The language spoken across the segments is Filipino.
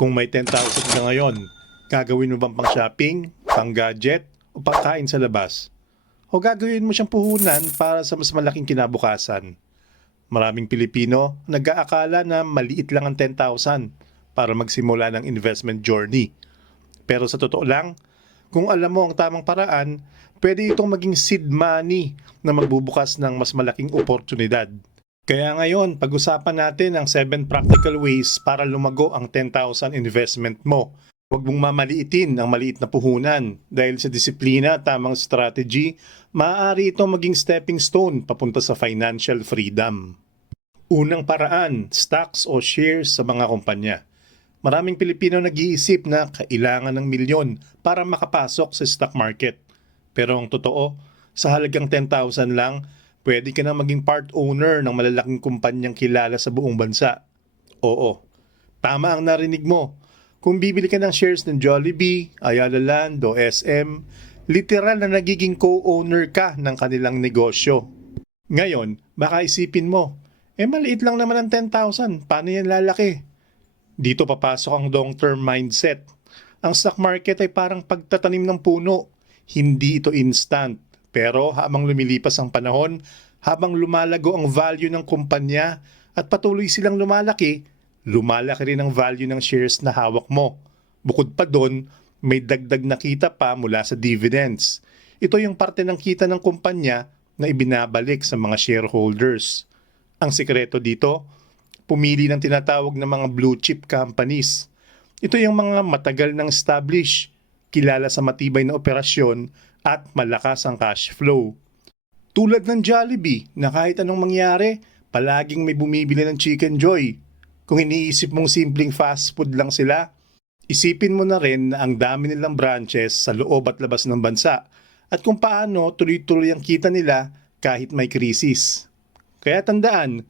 Kung may 10,000 ka ngayon, gagawin mo bang pang shopping, pang gadget, o pagkain sa labas? O gagawin mo siyang puhunan para sa mas malaking kinabukasan? Maraming Pilipino nag-aakala na maliit lang ang 10,000 para magsimula ng investment journey. Pero sa totoo lang, kung alam mo ang tamang paraan, pwede itong maging seed money na magbubukas ng mas malaking oportunidad. Kaya ngayon, pag-usapan natin ang 7 practical ways para lumago ang 10,000 investment mo. Huwag mong mamaliitin ang maliit na puhunan dahil sa disiplina at tamang strategy, maaari ito maging stepping stone papunta sa financial freedom. Unang paraan, stocks o shares sa mga kumpanya. Maraming Pilipino nag-iisip na kailangan ng milyon para makapasok sa stock market. Pero ang totoo, sa halagang 10,000 lang, pwede ka na maging part owner ng malalaking kumpanyang kilala sa buong bansa. Oo, tama ang narinig mo. Kung bibili ka ng shares ng Jollibee, Ayala Land o SM, literal na nagiging co-owner ka ng kanilang negosyo. Ngayon, baka isipin mo, eh maliit lang naman ang 10,000, paano yan lalaki? Dito papasok ang long-term mindset. Ang stock market ay parang pagtatanim ng puno. Hindi ito instant. Pero habang lumilipas ang panahon, habang lumalago ang value ng kumpanya at patuloy silang lumalaki, lumalaki rin ang value ng shares na hawak mo. Bukod pa doon, may dagdag na kita pa mula sa dividends. Ito yung parte ng kita ng kumpanya na ibinabalik sa mga shareholders. Ang sikreto dito, pumili ng tinatawag na mga blue chip companies. Ito yung mga matagal nang establish, kilala sa matibay na operasyon at malakas ang cash flow. Tulad ng Jollibee na kahit anong mangyari, palaging may bumibili ng Chicken Joy. Kung iniisip mong simpleng fast food lang sila, isipin mo na rin na ang dami nilang branches sa loob at labas ng bansa at kung paano tuloy-tuloy ang kita nila kahit may krisis. Kaya tandaan,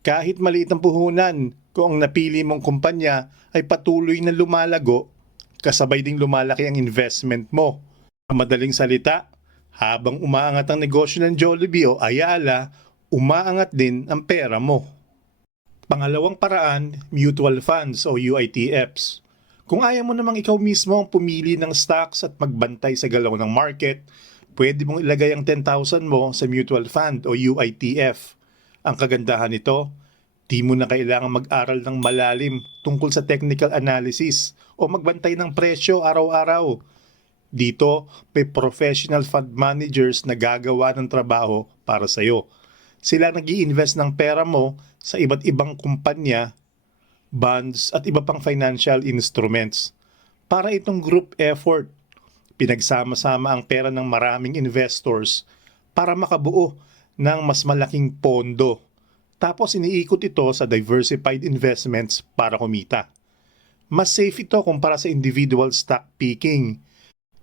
kahit maliit ang puhunan, kung ang napili mong kumpanya ay patuloy na lumalago, kasabay ding lumalaki ang investment mo. Ang madaling salita, habang umaangat ang negosyo ng Jollibee o Ayala, umaangat din ang pera mo. Pangalawang paraan, mutual funds o UITFs. Kung ayaw mo namang ikaw mismo ang pumili ng stocks at magbantay sa galaw ng market, pwede mong ilagay ang 10,000 mo sa mutual fund o UITF. Ang kagandahan nito, di mo na kailangan mag-aral ng malalim tungkol sa technical analysis o magbantay ng presyo araw-araw. Dito, may professional fund managers na gagawa ng trabaho para sa iyo. Sila nag invest ng pera mo sa iba't ibang kumpanya, bonds at iba pang financial instruments. Para itong group effort, pinagsama-sama ang pera ng maraming investors para makabuo ng mas malaking pondo. Tapos iniikot ito sa diversified investments para kumita. Mas safe ito kumpara sa individual stock picking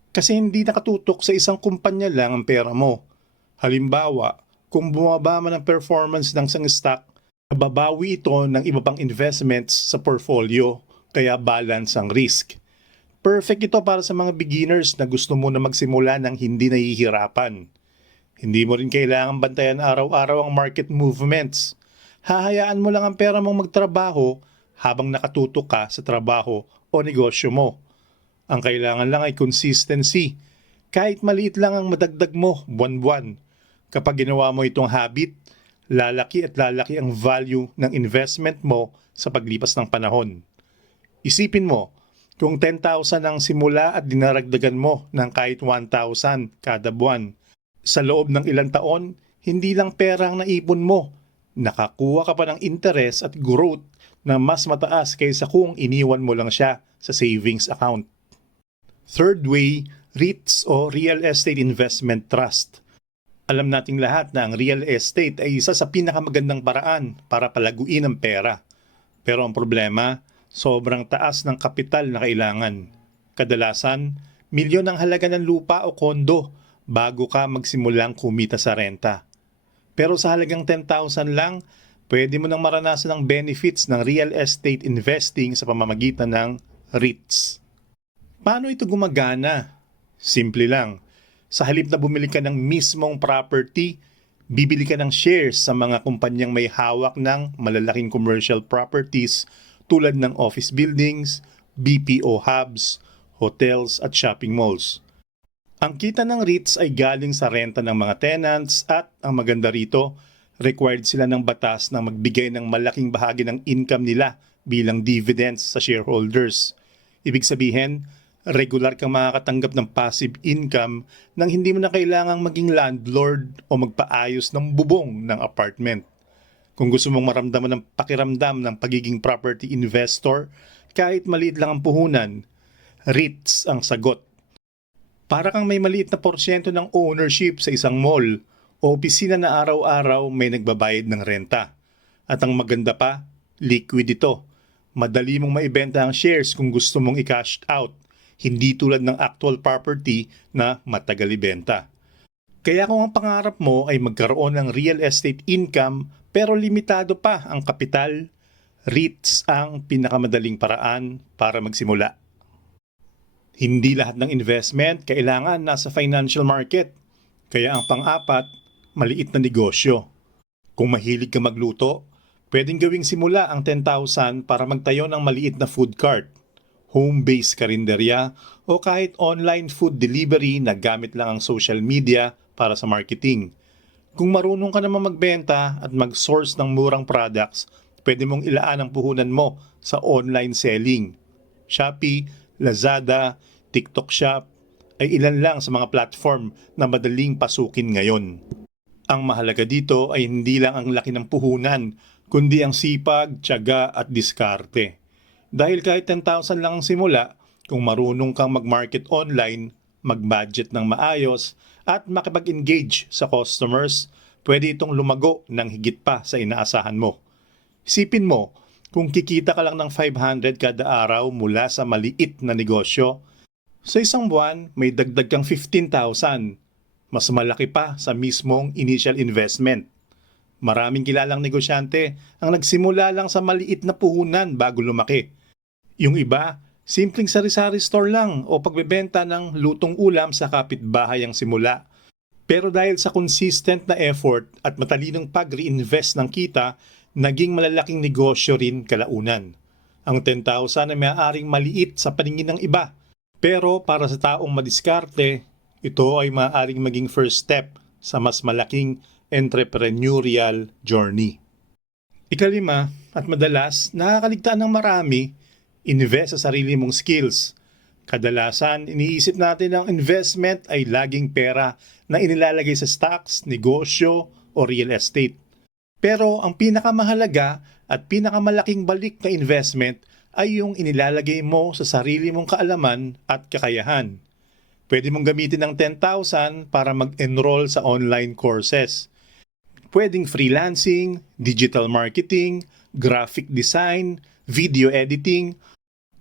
kasi hindi nakatutok sa isang kumpanya lang ang pera mo. Halimbawa, kung bumaba man ang performance ng isang stock, nababawi ito ng iba pang investments sa portfolio, kaya balance ang risk. Perfect ito para sa mga beginners na gusto mo na magsimula ng hindi nahihirapan. Hindi mo rin kailangan bantayan araw-araw ang market movements. Hahayaan mo lang ang pera mong magtrabaho habang nakatutok ka sa trabaho o negosyo mo. Ang kailangan lang ay consistency. Kahit maliit lang ang madagdag mo buwan-buwan. Kapag ginawa mo itong habit, lalaki at lalaki ang value ng investment mo sa paglipas ng panahon. Isipin mo, kung 10,000 ang simula at dinaragdagan mo ng kahit 1,000 kada buwan, sa loob ng ilang taon, hindi lang pera ang naipon mo, nakakuha ka pa ng interest at growth na mas mataas kaysa kung iniwan mo lang siya sa savings account. Third way, REITs o Real Estate Investment Trust. Alam nating lahat na ang real estate ay isa sa pinakamagandang paraan para palaguin ang pera. Pero ang problema, sobrang taas ng kapital na kailangan. Kadalasan, milyon ang halaga ng lupa o kondo bago ka magsimulang kumita sa renta. Pero sa halagang 10,000 lang, pwede mo nang maranasan ang benefits ng real estate investing sa pamamagitan ng REITs. Paano ito gumagana? Simple lang. Sa halip na bumili ka ng mismong property, bibili ka ng shares sa mga kumpanyang may hawak ng malalaking commercial properties tulad ng office buildings, BPO hubs, hotels at shopping malls. Ang kita ng REITs ay galing sa renta ng mga tenants at ang maganda rito, required sila ng batas na magbigay ng malaking bahagi ng income nila bilang dividends sa shareholders. Ibig sabihin, regular kang makakatanggap ng passive income nang hindi mo na kailangang maging landlord o magpaayos ng bubong ng apartment. Kung gusto mong maramdaman ng pakiramdam ng pagiging property investor, kahit maliit lang ang puhunan, REITs ang sagot. Para kang may maliit na porsyento ng ownership sa isang mall o opisina na araw-araw may nagbabayad ng renta. At ang maganda pa, liquid ito. Madali mong maibenta ang shares kung gusto mong i-cash out, hindi tulad ng actual property na matagal ibenta. Kaya kung ang pangarap mo ay magkaroon ng real estate income pero limitado pa ang kapital, REITs ang pinakamadaling paraan para magsimula. Hindi lahat ng investment kailangan nasa financial market. Kaya ang pang-apat, maliit na negosyo. Kung mahilig ka magluto, pwedeng gawing simula ang 10,000 para magtayo ng maliit na food cart, home-based karinderya, o kahit online food delivery na gamit lang ang social media para sa marketing. Kung marunong ka naman magbenta at mag-source ng murang products, pwede mong ilaan ang puhunan mo sa online selling. Shopee, Lazada, TikTok Shop ay ilan lang sa mga platform na madaling pasukin ngayon. Ang mahalaga dito ay hindi lang ang laki ng puhunan, kundi ang sipag, tiyaga at diskarte. Dahil kahit 10,000 lang ang simula, kung marunong kang mag-market online, mag-budget ng maayos, at makipag-engage sa customers, pwede itong lumago ng higit pa sa inaasahan mo. Isipin mo, kung kikita ka lang ng 500 kada araw mula sa maliit na negosyo, sa isang buwan may dagdag kang 15,000. Mas malaki pa sa mismong initial investment. Maraming kilalang negosyante ang nagsimula lang sa maliit na puhunan bago lumaki. Yung iba, simpleng sari-sari store lang o pagbebenta ng lutong ulam sa kapitbahay ang simula. Pero dahil sa consistent na effort at matalinong pag-reinvest ng kita, naging malalaking negosyo rin kalaunan. Ang 10,000 ay maaaring maliit sa paningin ng iba, pero para sa taong madiskarte, ito ay maaaring maging first step sa mas malaking entrepreneurial journey. Ikalima, at madalas nakakaligtaan ng marami, invest sa sarili mong skills. Kadalasan, iniisip natin ang investment ay laging pera na inilalagay sa stocks, negosyo o real estate. Pero ang pinakamahalaga at pinakamalaking balik na investment ay yung inilalagay mo sa sarili mong kaalaman at kakayahan. Pwede mong gamitin ang 10,000 para mag-enroll sa online courses. Pwedeng freelancing, digital marketing, graphic design, video editing,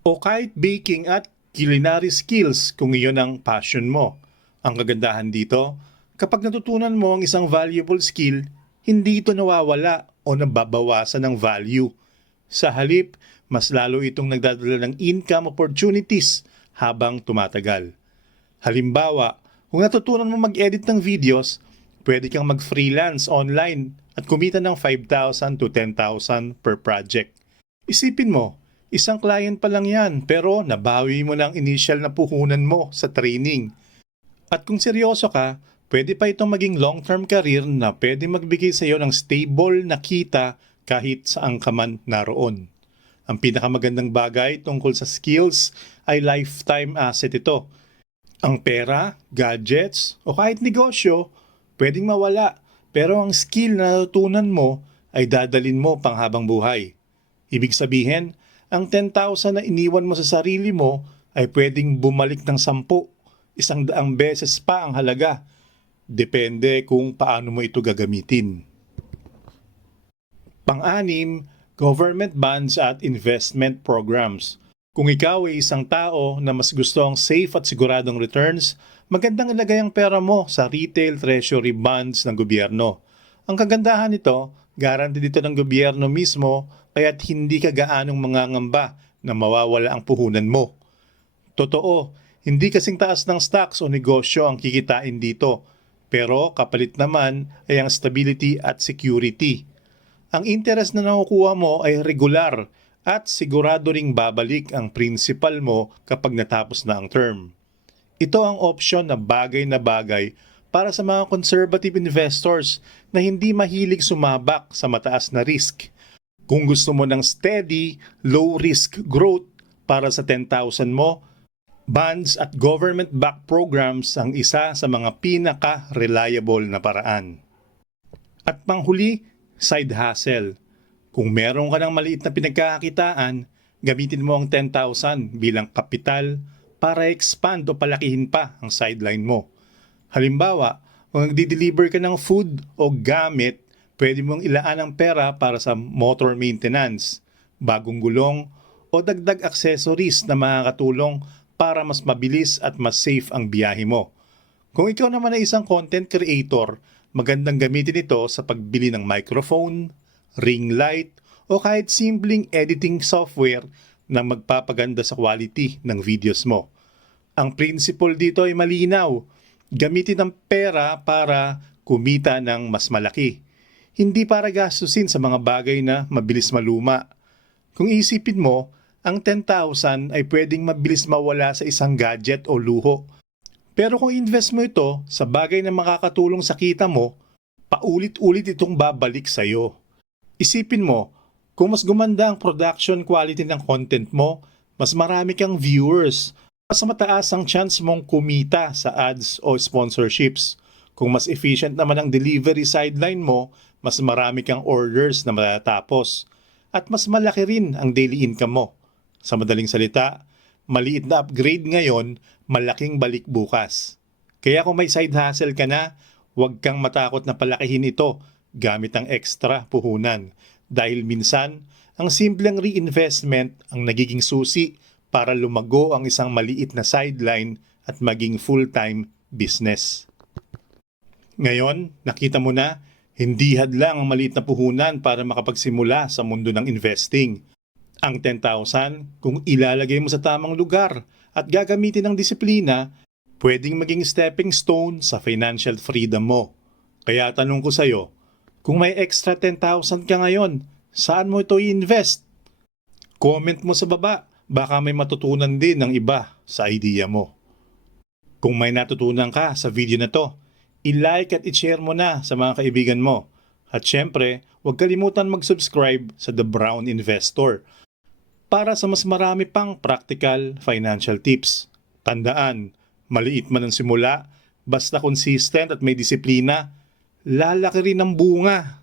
o kahit baking at culinary skills kung iyon ang passion mo. Ang kagandahan dito, kapag natutunan mo ang isang valuable skill, hindi ito nawawala o nababawasan ng value. Sa halip, mas lalo itong nagdadala ng income opportunities habang tumatagal. Halimbawa, kung natutunan mo mag-edit ng videos, pwede kang mag-freelance online at kumita ng 5,000 to 10,000 per project. Isipin mo, isang client pa lang yan pero nabawi mo ng initial na puhunan mo sa training. At kung seryoso ka, pwede pa itong maging long-term career na pwede magbigay sa iyo ng stable na kita kahit saan ka man naroon. Ang pinakamagandang bagay tungkol sa skills ay lifetime asset ito. Ang pera, gadgets, o kahit negosyo, pwedeng mawala. Pero ang skill na natutunan mo ay dadalin mo panghabang buhay. Ibig sabihin, ang 10,000 na iniwan mo sa sarili mo ay pwedeng bumalik ng 10, isang daang beses pa ang halaga. Depende kung paano mo ito gagamitin. Pang-anim, government bonds at investment programs. Kung ikaw ay isang tao na mas gusto ang safe at siguradong returns, magandang ilagay ang pera mo sa retail treasury bonds ng gobyerno. Ang kagandahan nito, guarantee dito ng gobyerno mismo kaya't hindi ka gaanong mangangamba na mawawala ang puhunan mo. Totoo, hindi kasing taas ng stocks o negosyo ang kikitain dito, pero kapalit naman ay ang stability at security. Ang interest na nakukuha mo ay regular at sigurado ring babalik ang principal mo kapag natapos na ang term. Ito ang option na bagay na bagay para sa mga conservative investors na hindi mahilig sumabak sa mataas na risk. Kung gusto mo ng steady, low-risk growth para sa 10,000 mo, bonds at government-backed programs ang isa sa mga pinaka-reliable na paraan. At panghuli, side hustle. Kung meron ka ng maliit na pinagkakakitaan, gamitin mo ang 10,000 bilang kapital para expand o palakihin pa ang sideline mo. Halimbawa, kung nagdi-deliver ka ng food o gamit, pwede mong ilaan ang pera para sa motor maintenance, bagong gulong, o dagdag accessories na makakatulong para mas mabilis at mas safe ang biyahe mo. Kung ikaw naman ay isang content creator, magandang gamitin ito sa pagbili ng microphone, ring light, o kahit simpleng editing software na magpapaganda sa quality ng videos mo. Ang principle dito ay malinaw. Gamitin ang pera para kumita ng mas malaki. Hindi para gastusin sa mga bagay na mabilis maluma. Kung isipin mo, ang 10,000 ay pwedeng mabilis mawala sa isang gadget o luho. Pero kung invest mo ito sa bagay na makakatulong sa kita mo, paulit-ulit itong babalik sa iyo. Isipin mo, kung mas gumanda ang production quality ng content mo, mas marami kang viewers, mas mataas ang chance mong kumita sa ads o sponsorships. Kung mas efficient naman ang delivery sideline mo, mas marami kang orders na matatapos. At mas malaki rin ang daily income mo. Sa madaling salita, maliit na upgrade ngayon, malaking balik bukas. Kaya kung may side hustle ka na, huwag kang matakot na palakihin ito gamit ang extra puhunan. Dahil minsan, ang simpleng reinvestment ang nagiging susi para lumago ang isang maliit na sideline at maging full-time business. Ngayon, nakita mo na, hindi hadlang ang maliit na puhunan para makapagsimula sa mundo ng investing. Ang 10,000, kung ilalagay mo sa tamang lugar at gagamitin ng disiplina, pwedeng maging stepping stone sa financial freedom mo. Kaya tanong ko sa'yo, kung may extra 10,000 ka ngayon, saan mo ito i-invest? Comment mo sa baba, baka may matutunan din ng iba sa idea mo. Kung may natutunan ka sa video na to, i-like at i-share mo na sa mga kaibigan mo. At syempre, huwag kalimutan mag-subscribe sa The Brown Investor para sa mas marami pang practical financial tips. Tandaan, maliit man ang simula, basta consistent at may disiplina, lalaki rin ang bunga.